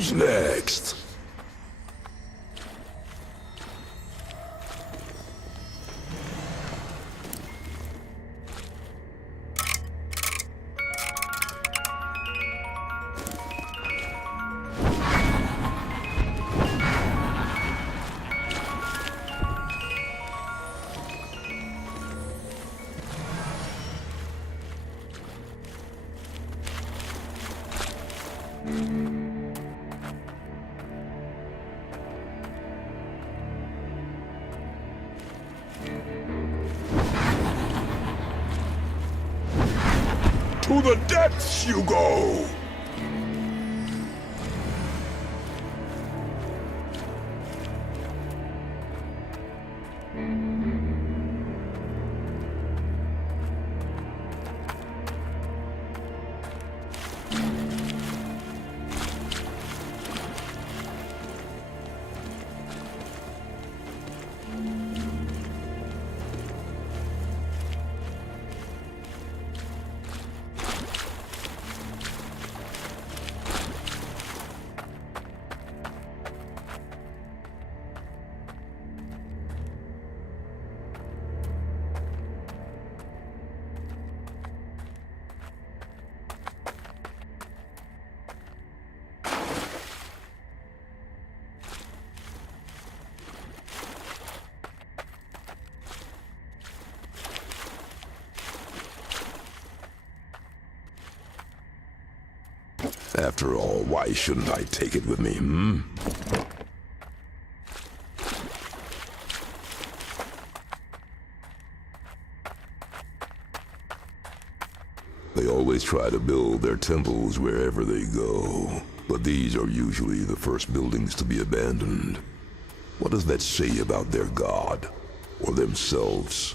Who's next? To the depths you go! After all, why shouldn't I take it with me, They always try to build their temples wherever they go, but these are usually the first buildings to be abandoned. What does that say about their god, or themselves?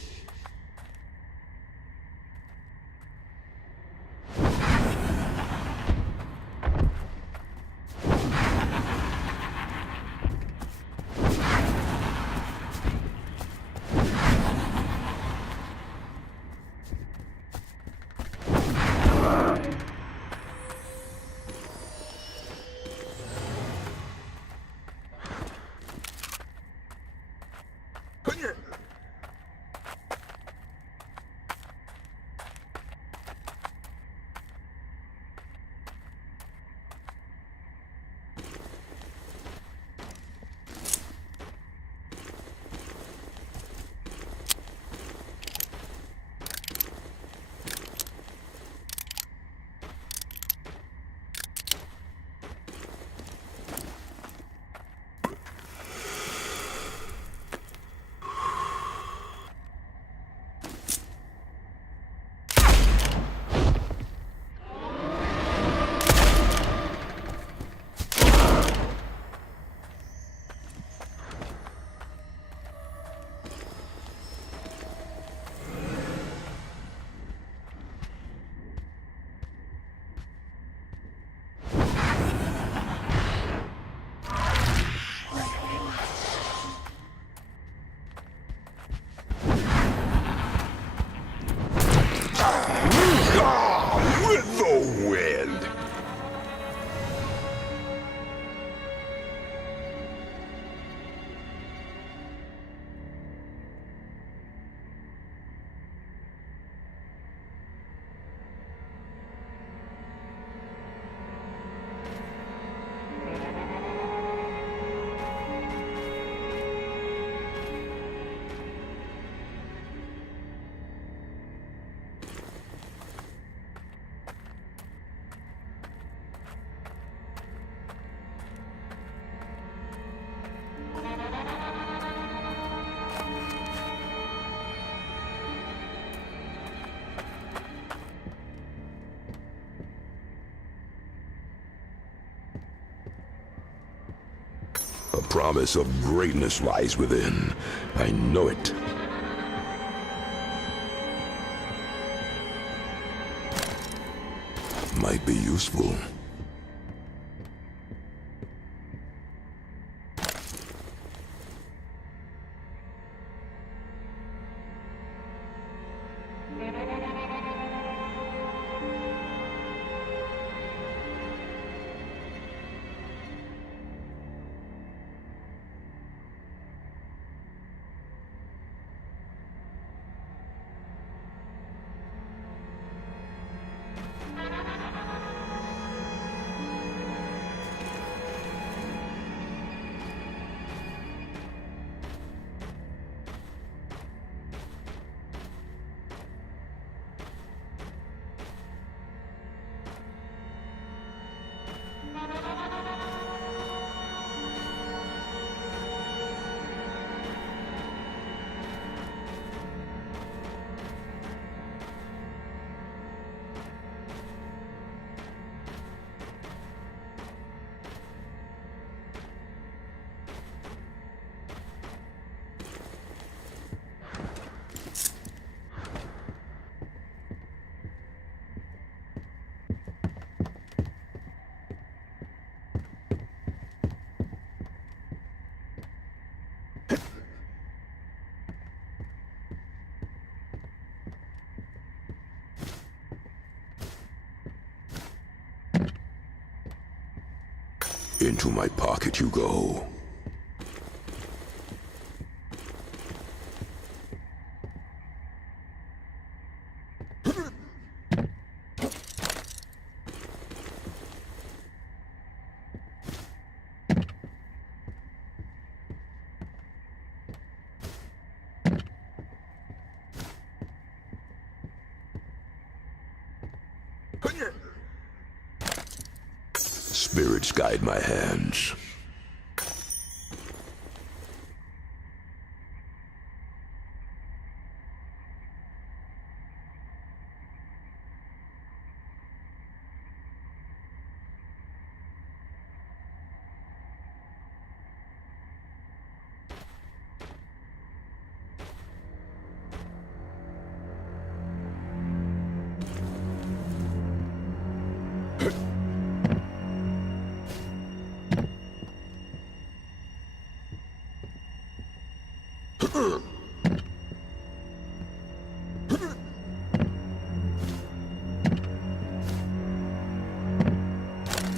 With the wind! A promise of greatness lies within. I know it. Might be useful. Into my pocket you go. Spirits guide my hands.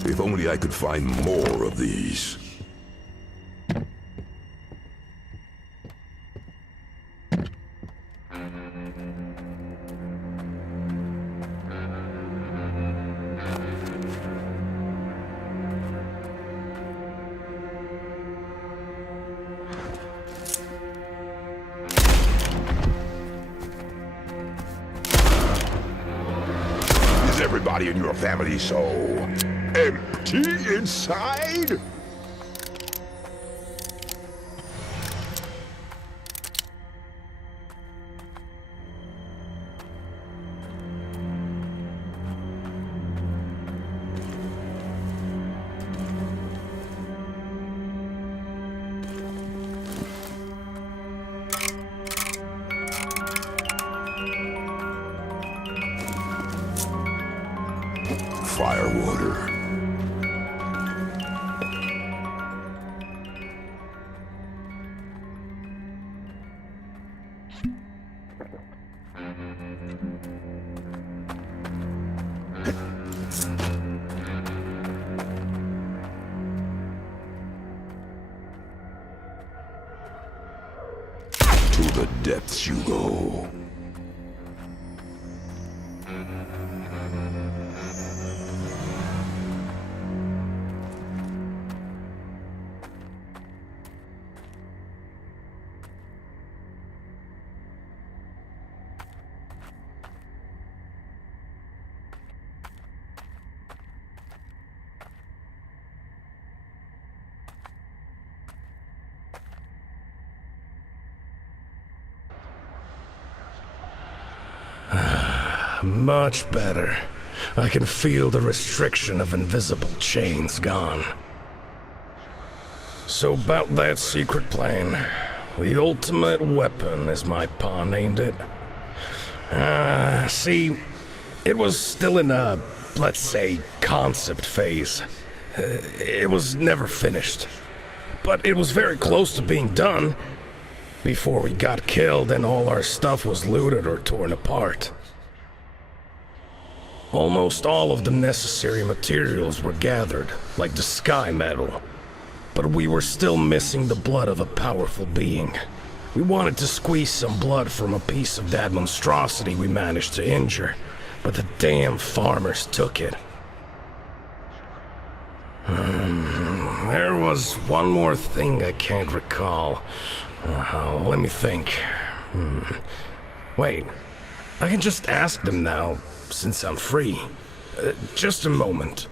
If only I could find more of these. Is everybody in your family so empty inside? Firewater. To the depths you go. Much better. I can feel the restriction of invisible chains gone. So about that secret plan. The ultimate weapon, as my pa named it. See, it was still in a, let's say, concept phase. It was never finished. But it was very close to being done before we got killed and all our stuff was looted or torn apart. Almost all of the necessary materials were gathered, like the sky metal. But we were still missing the blood of a powerful being. We wanted to squeeze some blood from a piece of that monstrosity we managed to injure, but the damn farmers took it. There was one more thing I can't recall. Let me think. Wait, I can just ask them now, since I'm free. Just a moment.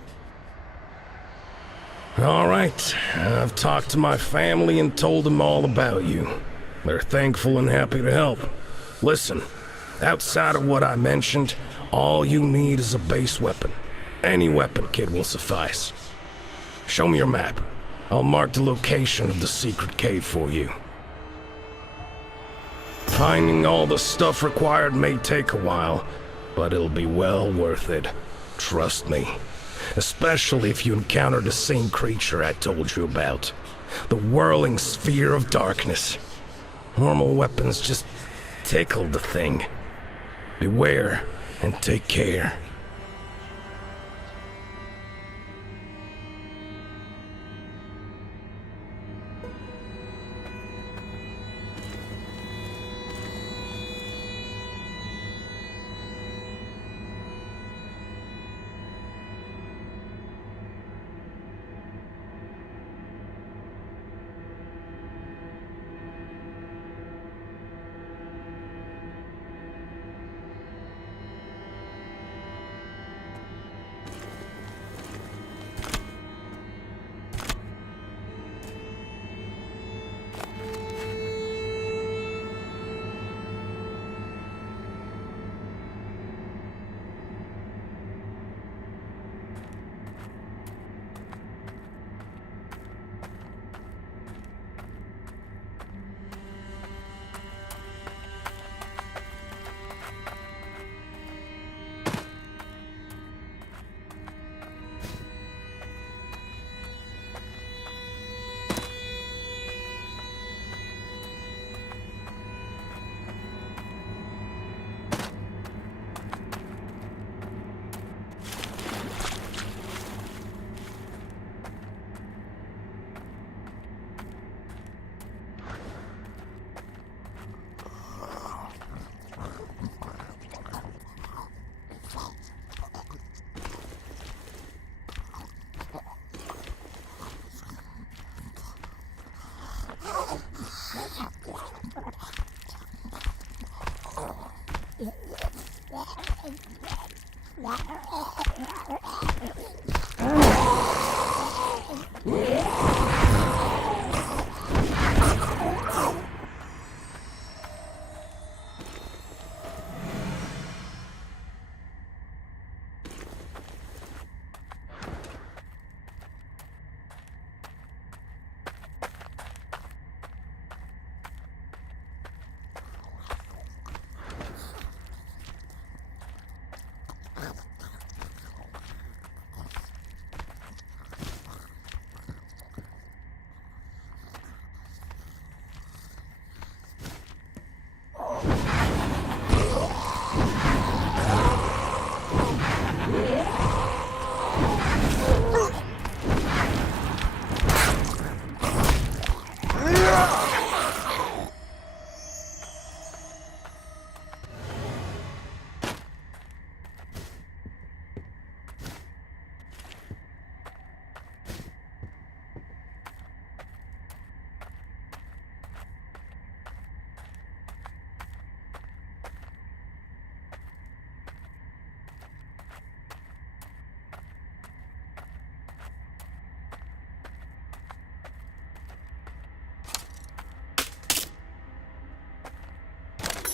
All right, I've talked to my family and told them all about you. They're thankful and happy to help. Listen, outside of what I mentioned, all you need is a base weapon. Any weapon kit will suffice. Show me your map. I'll mark the location of the secret cave for you. Finding all the stuff required may take a while, but it'll be well worth it. Trust me. Especially if you encounter the same creature I told you about. The whirling sphere of darkness. Normal weapons just tickle the thing. Beware and take care.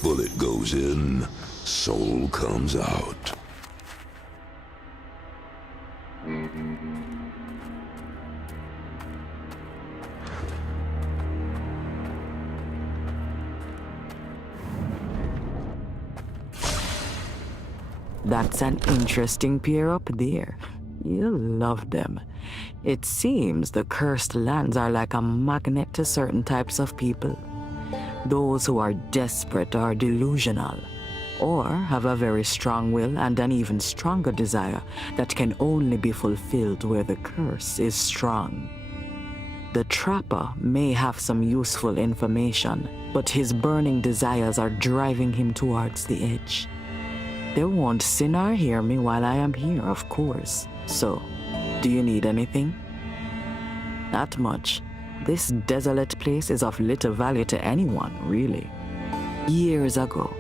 Bullet goes in, soul comes out. That's an interesting pair up there. You'll love them. It seems the cursed lands are like a magnet to certain types of people. Those who are desperate or delusional, or have a very strong will and an even stronger desire that can only be fulfilled where the curse is strong. The trapper may have some useful information, but his burning desires are driving him towards the edge. They won't see nor hear me while I am here, of course. So, do you need anything? Not much. This desolate place is of little value to anyone, really. Years ago,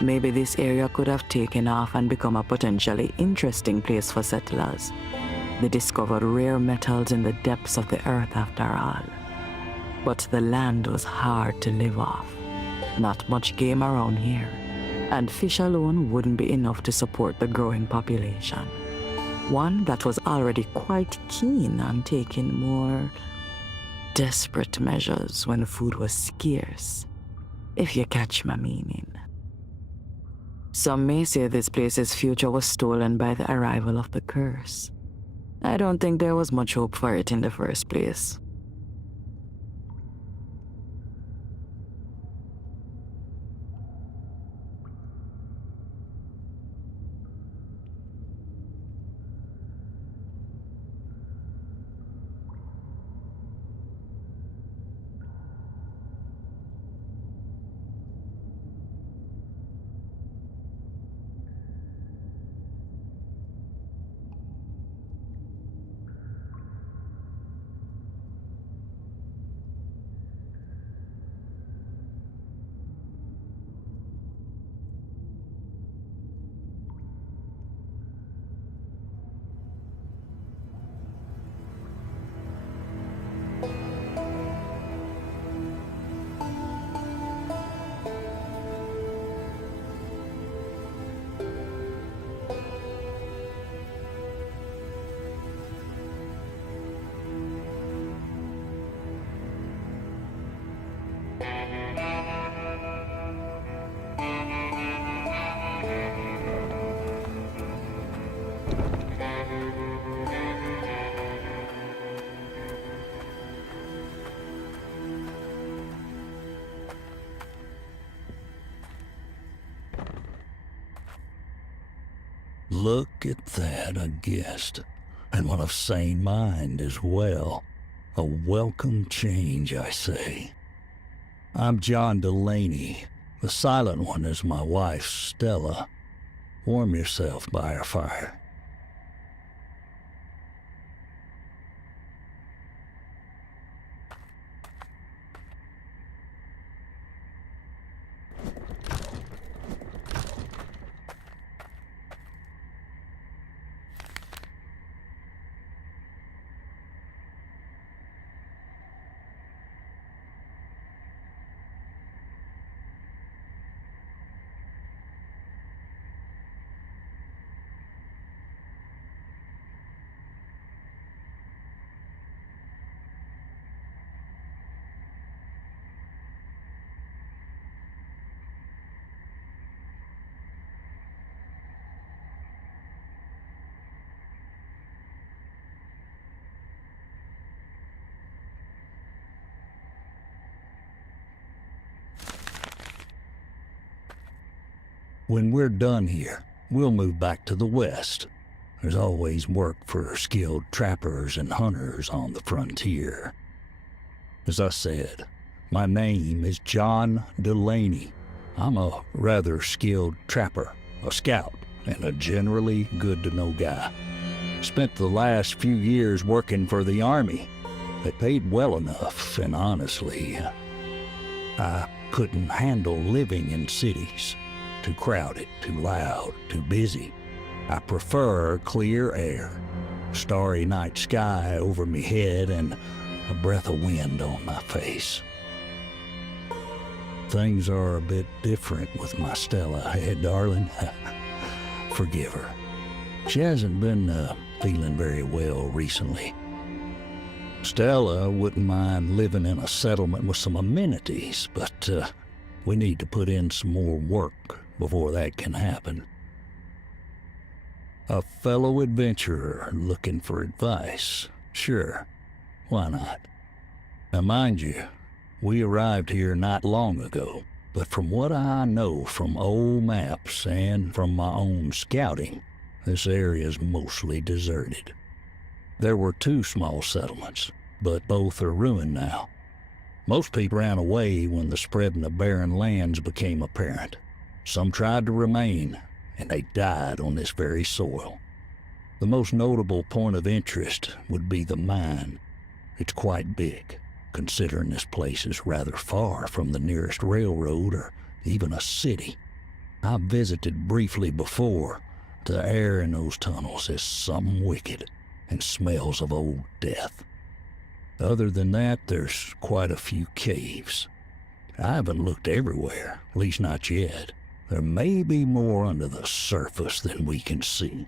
maybe this area could have taken off and become a potentially interesting place for settlers. They discovered rare metals in the depths of the earth after all. But the land was hard to live off. Not much game around here, and fish alone wouldn't be enough to support the growing population. One that was already quite keen on taking more desperate measures when food was scarce, if you catch my meaning. Some may say this place's future was stolen by the arrival of the curse. I don't think there was much hope for it in the first place. Look at that, a guest, and one of sane mind as well. A welcome change, I say. I'm John Delaney. The silent one is my wife, Stella. Warm yourself by our fire. When we're done here, we'll move back to the west. There's always work for skilled trappers and hunters on the frontier. As I said, my name is John Delaney. I'm a rather skilled trapper, a scout, and a generally good-to-know guy. Spent the last few years working for the Army. They paid well enough, and honestly, I couldn't handle living in cities. Too crowded, too loud, too busy. I prefer clear air, starry night sky over me head, and a breath of wind on my face. Things are a bit different with my Stella, hey, darling. Forgive her. She hasn't been feeling very well recently. Stella wouldn't mind living in a settlement with some amenities, but we need to put in some more work before that can happen. A fellow adventurer looking for advice. Sure, why not? Now mind you, we arrived here not long ago, but from what I know from old maps and from my own scouting, this area's mostly deserted. There were 2 small settlements, but both are ruined now. Most people ran away when the spreading of barren lands became apparent. Some tried to remain, and they died on this very soil. The most notable point of interest would be the mine. It's quite big, considering this place is rather far from the nearest railroad or even a city. I visited briefly before. The air in those tunnels is something wicked and smells of old death. Other than that, there's quite a few caves. I haven't looked everywhere, at least not yet. There may be more under the surface than we can see.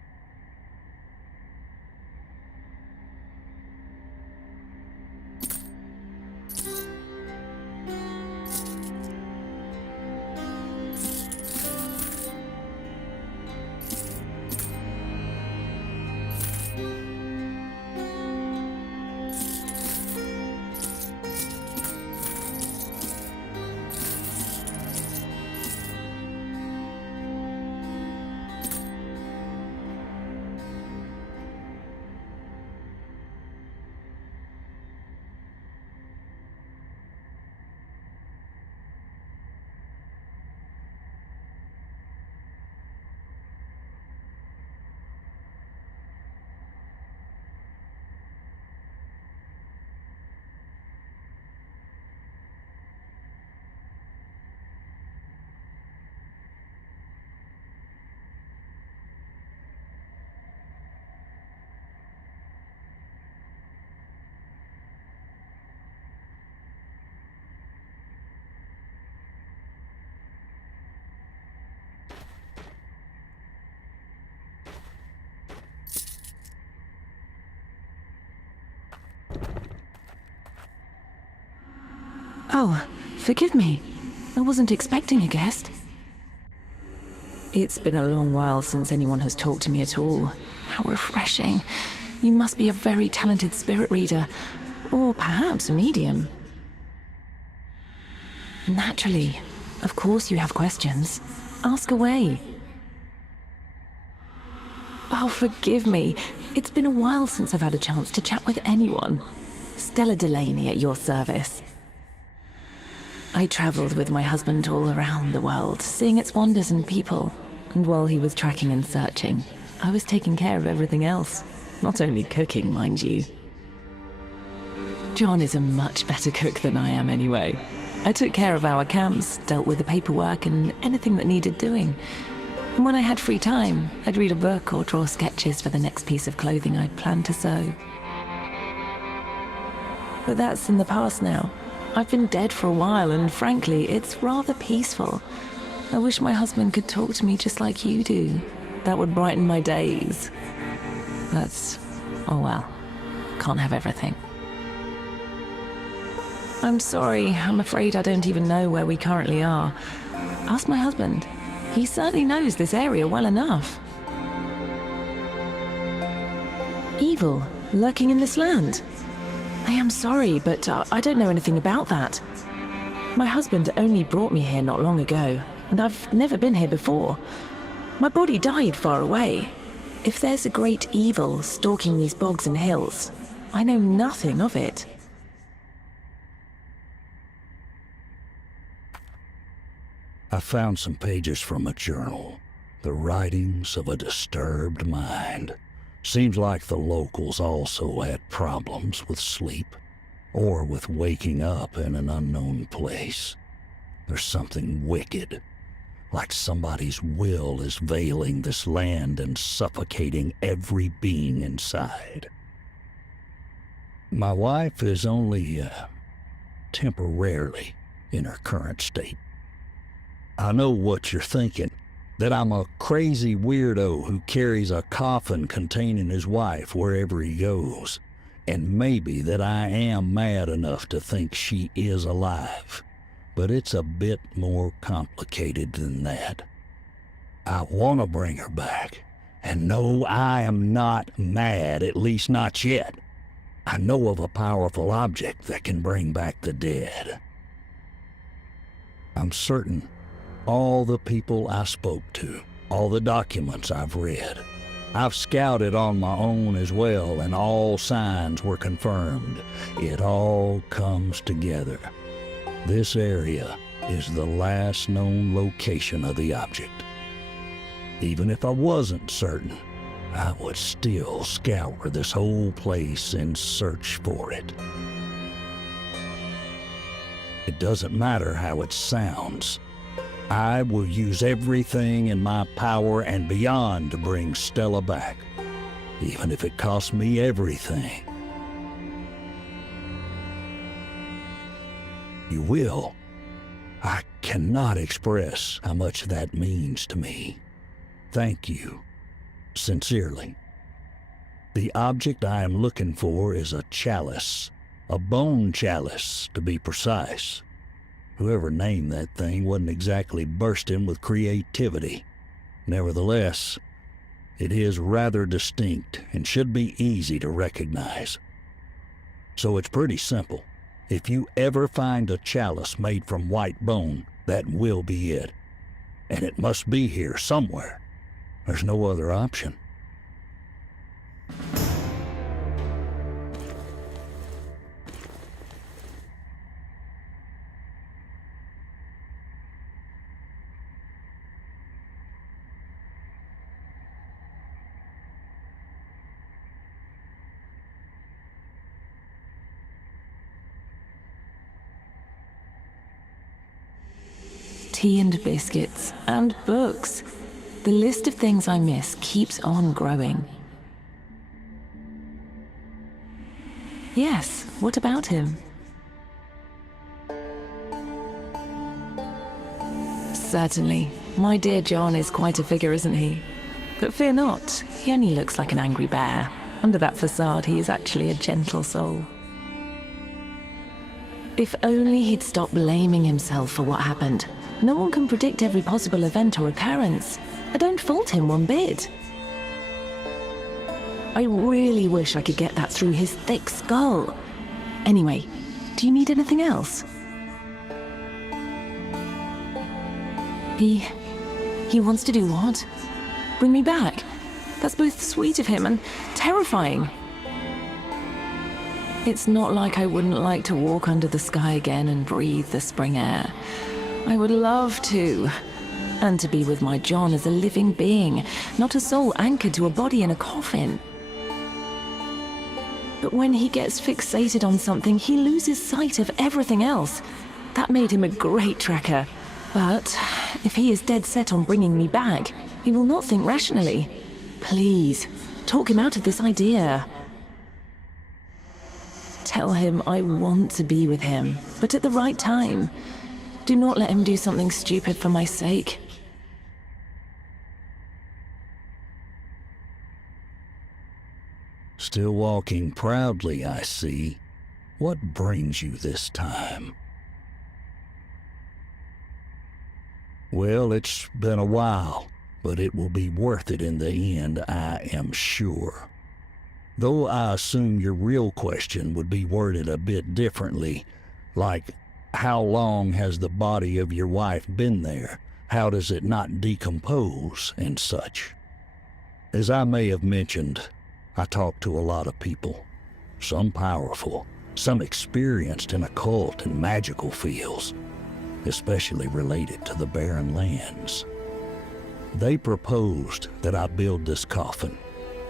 Oh, forgive me. I wasn't expecting a guest. It's been a long while since anyone has talked to me at all. How refreshing. You must be a very talented spirit reader, or perhaps a medium. Naturally. Of course you have questions. Ask away. Oh, forgive me. It's been a while since I've had a chance to chat with anyone. Stella Delaney at your service. I travelled with my husband all around the world, seeing its wonders and people. And while he was tracking and searching, I was taking care of everything else. Not only cooking, mind you. John is a much better cook than I am anyway. I took care of our camps, dealt with the paperwork and anything that needed doing. And when I had free time, I'd read a book or draw sketches for the next piece of clothing I'd planned to sew. But that's in the past now. I've been dead for a while, and frankly, it's rather peaceful. I wish my husband could talk to me just like you do. That would brighten my days. But, oh well, can't have everything. I'm sorry, I'm afraid I don't even know where we currently are. Ask my husband. He certainly knows this area well enough. Evil, lurking in this land. I am sorry, but I don't know anything about that. My husband only brought me here not long ago. and I've never been here before. My body died far away. If there's a great evil stalking these bogs and hills, I know nothing of it. I found some pages from a journal. The writings of a disturbed mind. Seems like the locals also had problems with sleep, or with waking up in an unknown place. There's something wicked, like somebody's will is veiling this land and suffocating every being inside. My wife is only temporarily in her current state. I know what you're thinking, that I'm a crazy weirdo who carries a coffin containing his wife wherever he goes, and maybe that I am mad enough to think she is alive. But it's a bit more complicated than that. I want to bring her back, and no, I am not mad, at least not yet. I know of a powerful object that can bring back the dead. I'm certain all the people I spoke to, all the documents I've read, I've scouted on my own as well, and all signs were confirmed. It all comes together. This area is the last known location of the object. Even if I wasn't certain, I would still scour this whole place in search for it. It doesn't matter how it sounds. I will use everything in my power and beyond to bring Stella back, even if it costs me everything. You will. I cannot express how much that means to me. Thank you. Sincerely. The object I am looking for is a chalice. A bone chalice, to be precise. Whoever named that thing wasn't exactly bursting with creativity. Nevertheless, it is rather distinct and should be easy to recognize. So it's pretty simple. If you ever find a chalice made from white bone, that will be it. And it must be here somewhere. There's no other option. Tea and biscuits, and books. The list of things I miss keeps on growing. Yes, what about him? Certainly. My dear John is quite a figure, isn't he? But fear not, he only looks like an angry bear. Under that facade, he is actually a gentle soul. If only he'd stop blaming himself for what happened. No one can predict every possible event or occurrence. I don't fault him one bit. I really wish I could get that through his thick skull. Anyway, do you need anything else? He wants to do what? Bring me back? That's both sweet of him and terrifying. It's not like I wouldn't like to walk under the sky again and breathe the spring air. I would love to. And to be with my John as a living being, not a soul anchored to a body in a coffin. But when he gets fixated on something, he loses sight of everything else. That made him a great tracker. But if he is dead set on bringing me back, he will not think rationally. Please, talk him out of this idea. Tell him I want to be with him, but at the right time. Do not let him do something stupid for my sake. Still walking proudly, I see. What brings you this time? Well, it's been a while, but it will be worth it in the end, I am sure. Though I assume your real question would be worded a bit differently, like, how long has the body of your wife been there? How does it not decompose and such? As I may have mentioned, I talk to a lot of people, some powerful, some experienced in occult and magical fields, especially related to the barren lands. They proposed that I build this coffin.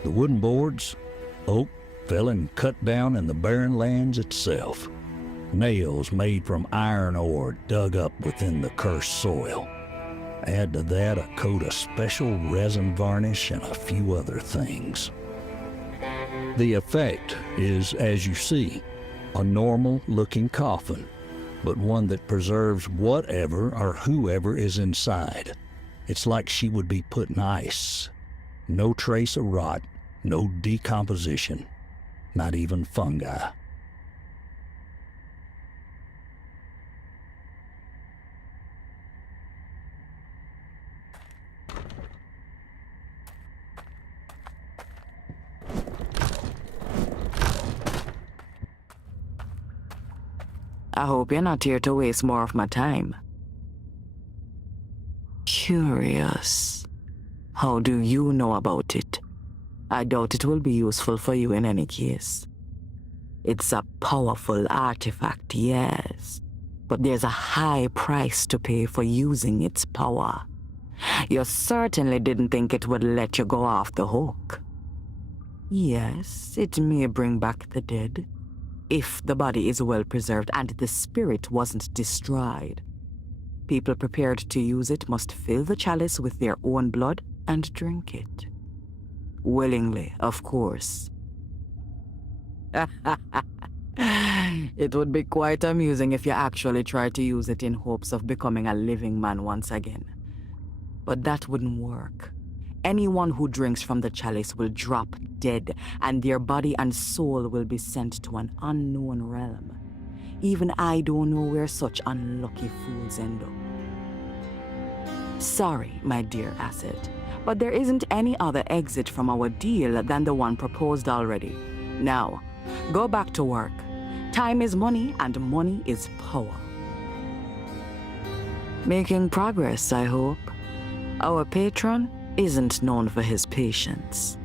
The wooden boards, oak, fell and cut down in the barren lands itself. Nails made from iron ore dug up within the cursed soil. Add to that a coat of special resin varnish and a few other things. The effect is, as you see, a normal-looking coffin, but one that preserves whatever or whoever is inside. It's like she would be put in ice. No trace of rot, no decomposition, not even fungi. I hope you're not here to waste more of my time. Curious. How do you know about it? I doubt it will be useful for you in any case. It's a powerful artifact, yes, but there's a high price to pay for using its power. You certainly didn't think it would let you go off the hook. Yes, it may bring back the dead, if the body is well preserved and the spirit wasn't destroyed. People prepared to use it must fill the chalice with their own blood and drink it. Willingly, of course. It would be quite amusing if you actually tried to use it in hopes of becoming a living man once again. But that wouldn't work. Anyone who drinks from the chalice will drop dead, and their body and soul will be sent to an unknown realm. Even I don't know where such unlucky fools end up. Sorry, my dear Acid, but there isn't any other exit from our deal than the one proposed already. Now, go back to work. Time is money, and money is power. Making progress, I hope. Our patron isn't known for his patience.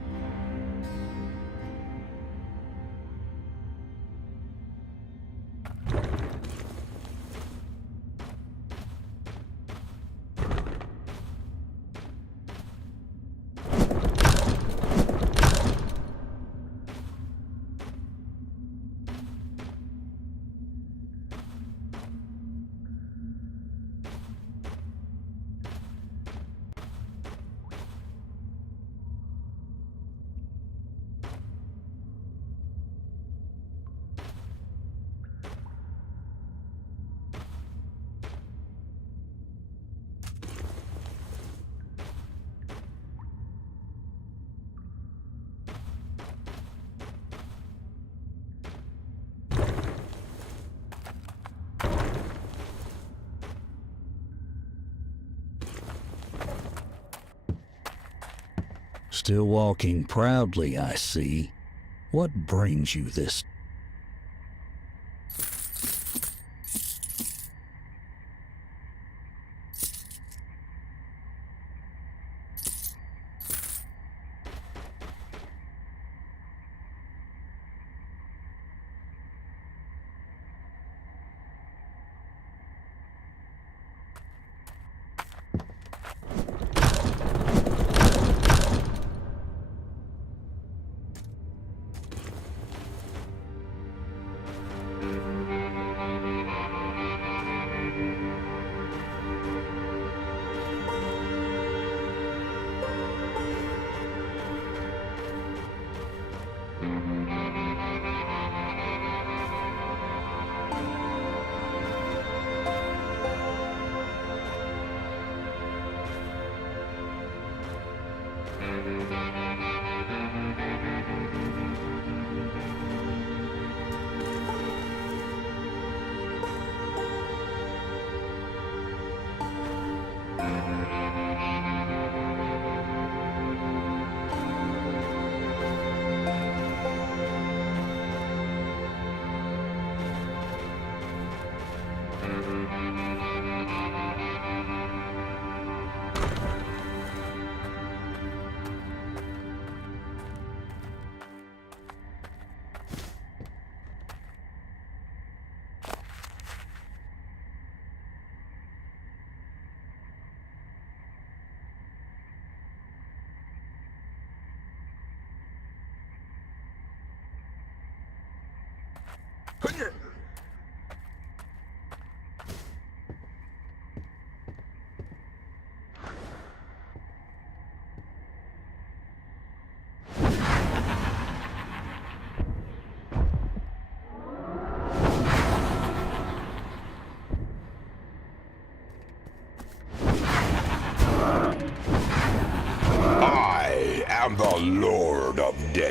Still walking proudly, I see. What brings you this?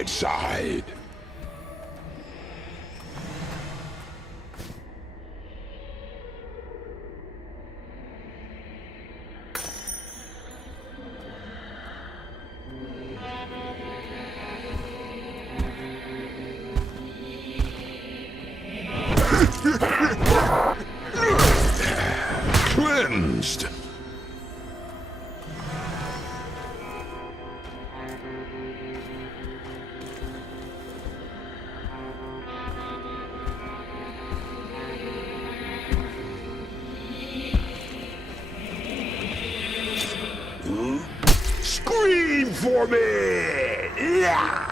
bedside. Cleansed. Scream for me! Yeah!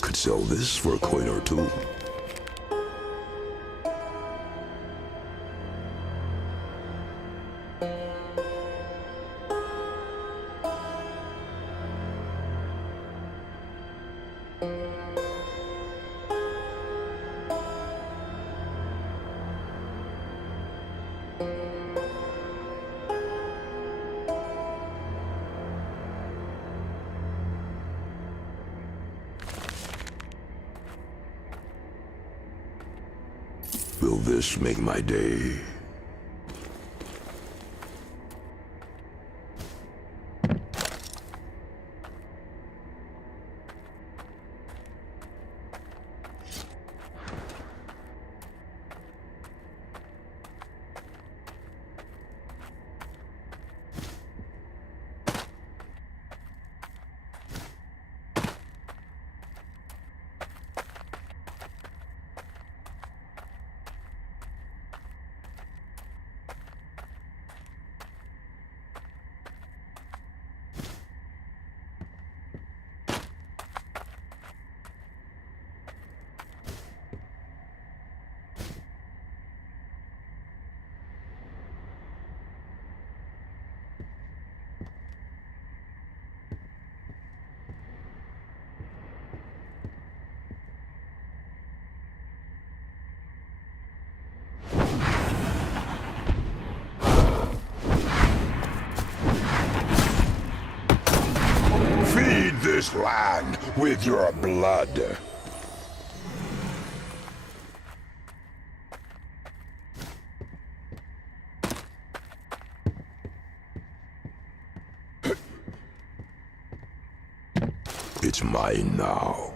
Could sell this for a coin or two. Will this make my day? This land with your blood. It's mine now.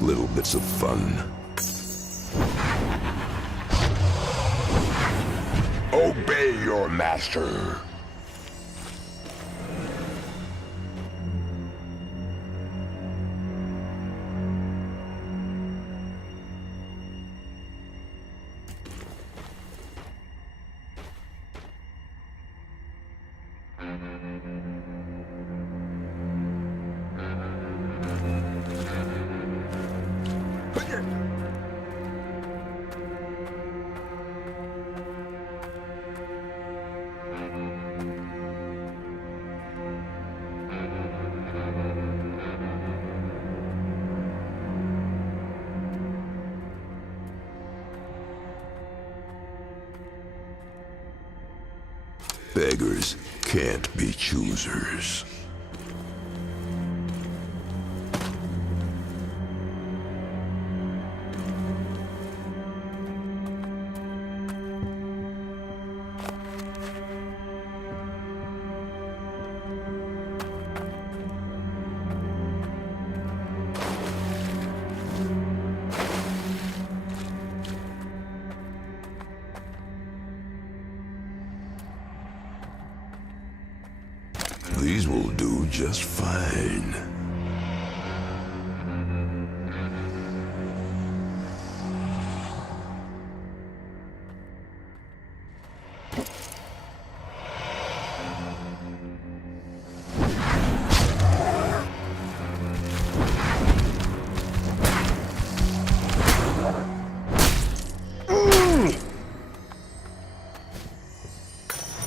Little bits of fun. Obey your master. Beggars can't be choosers. These will do just fine.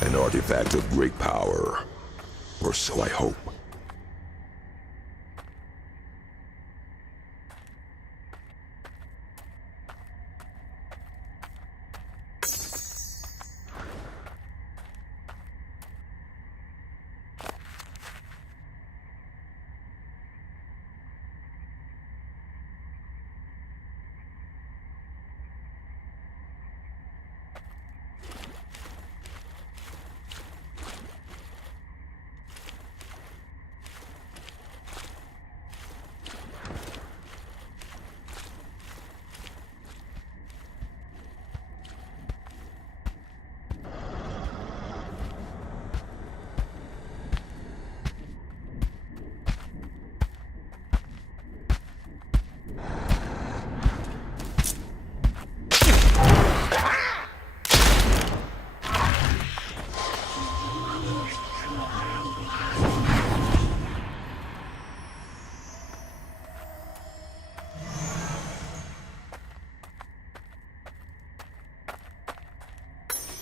An artifact of great power. Or so I hope.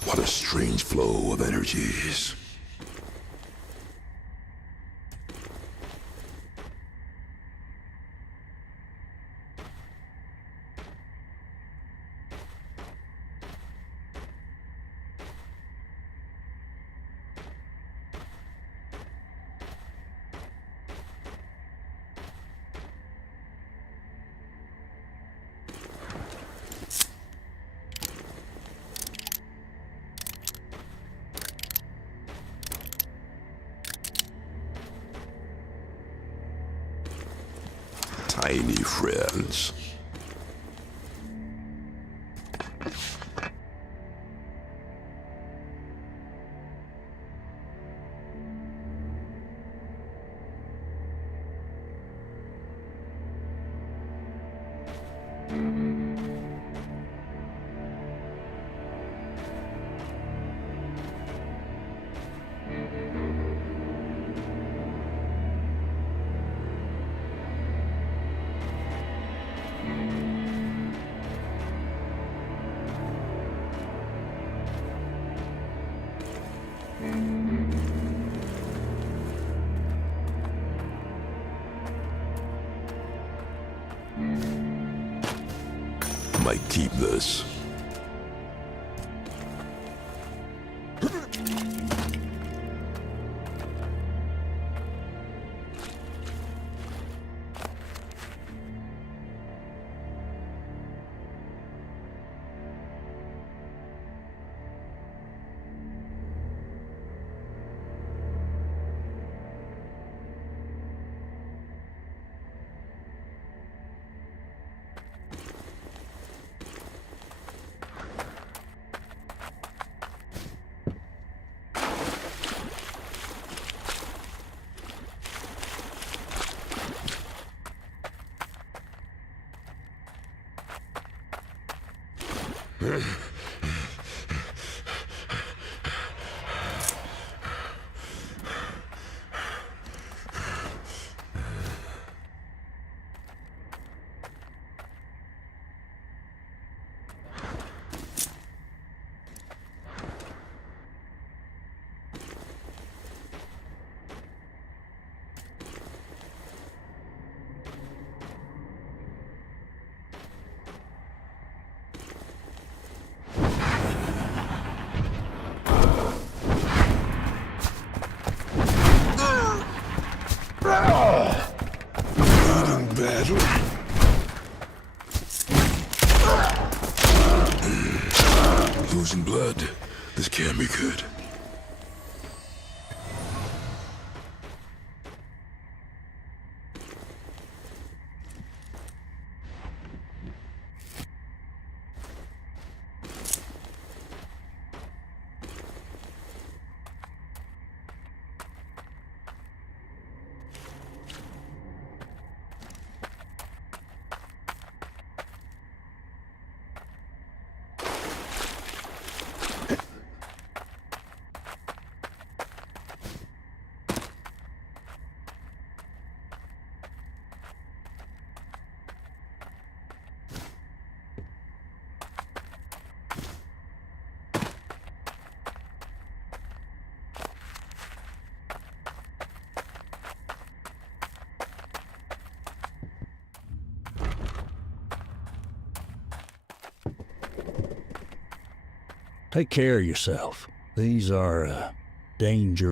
What a strange flow of energies. Tiny friends. Might keep this. Battle. Losing blood. This can't be good. Take care of yourself. These are, danger.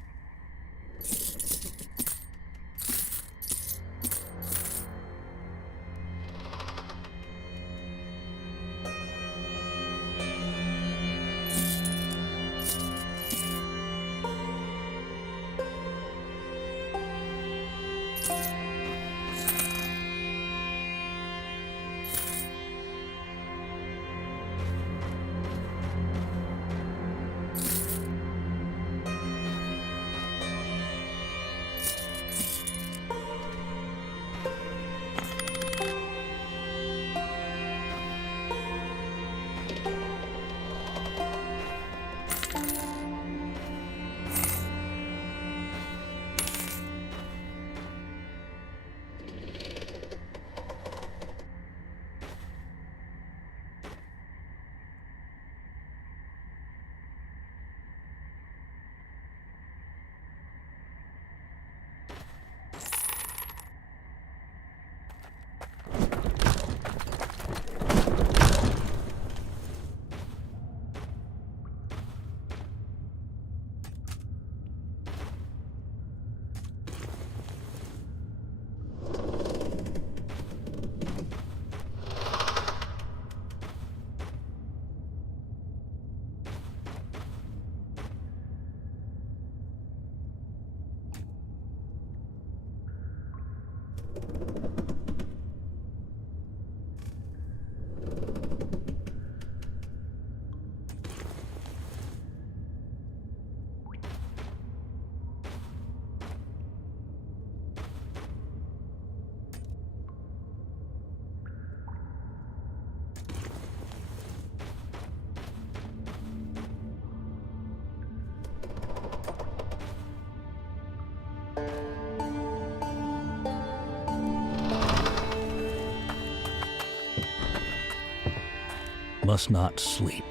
Must not sleep.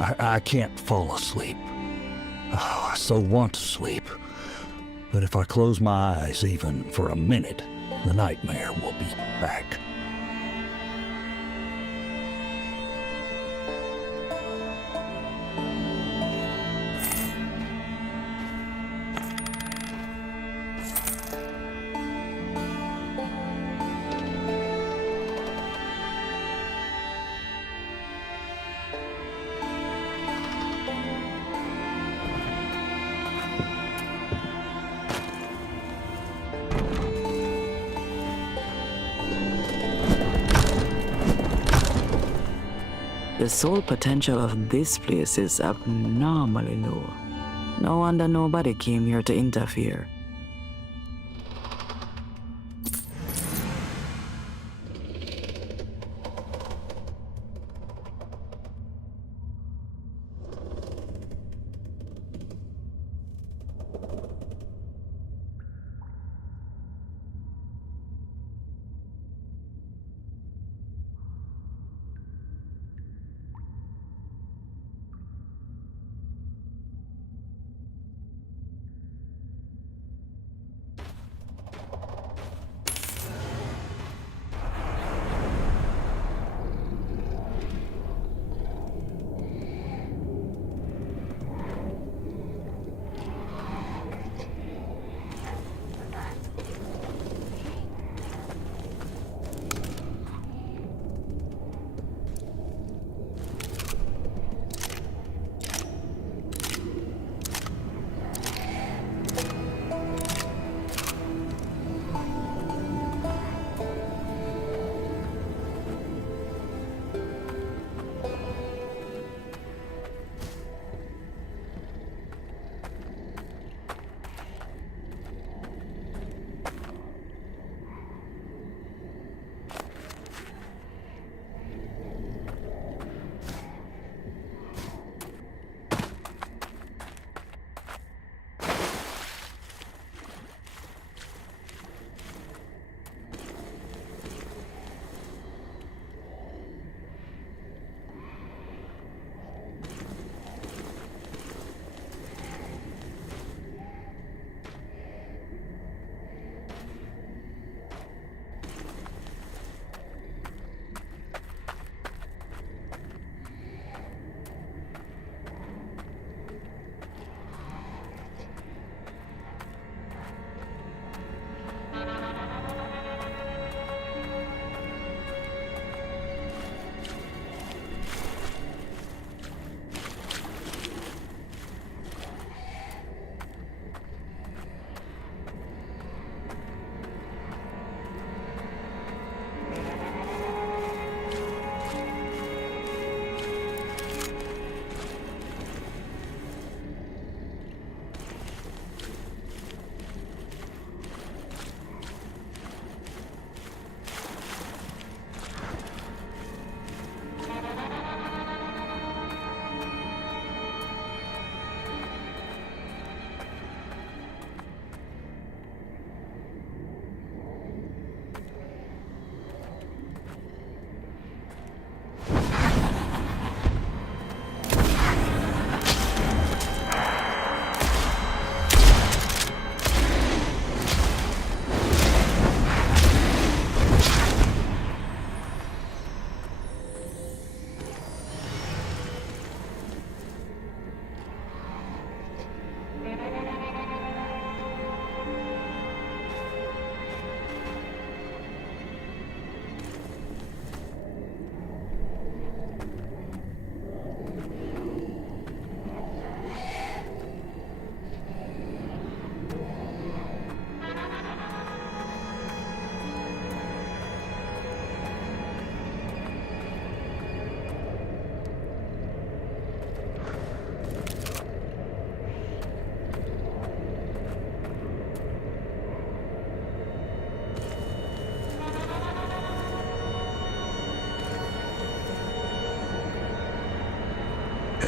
I can't fall asleep. Oh, I so want to sleep. But if I close my eyes even for a minute, the nightmare will be back. The soul potential of this place is abnormally low. No wonder nobody came here to interfere.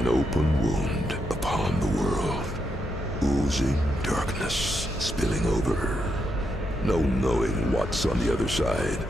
An open wound upon the world. Oozing darkness spilling over. No knowing what's on the other side.